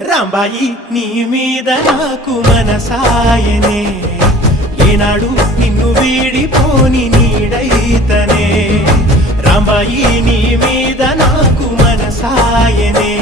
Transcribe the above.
రాంబాయి నీ మీద నాకు మనసాయనే, ఏనాడు నిన్ను వీడిపోని నీడైతనే. రాంబాయి నీ మీద నాకు మనసాయనే,